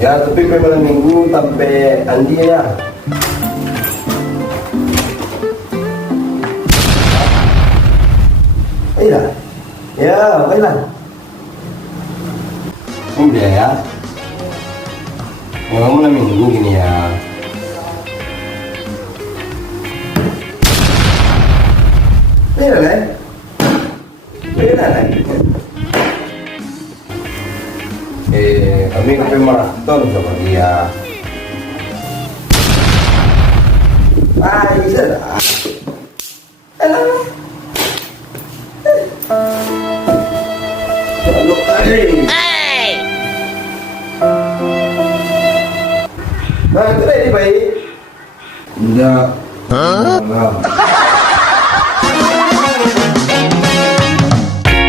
Ya, tapi malam minggu sampai Andi ya. Iya. Ya, baiklah. Udah ya. Ya, kamu malam minggu gini ya. Iya lah. Beda lagi. Kami ke maraton sama dia. Bisa dah. Lalu, nah, itu dah ini baik. Enggak. Enggak.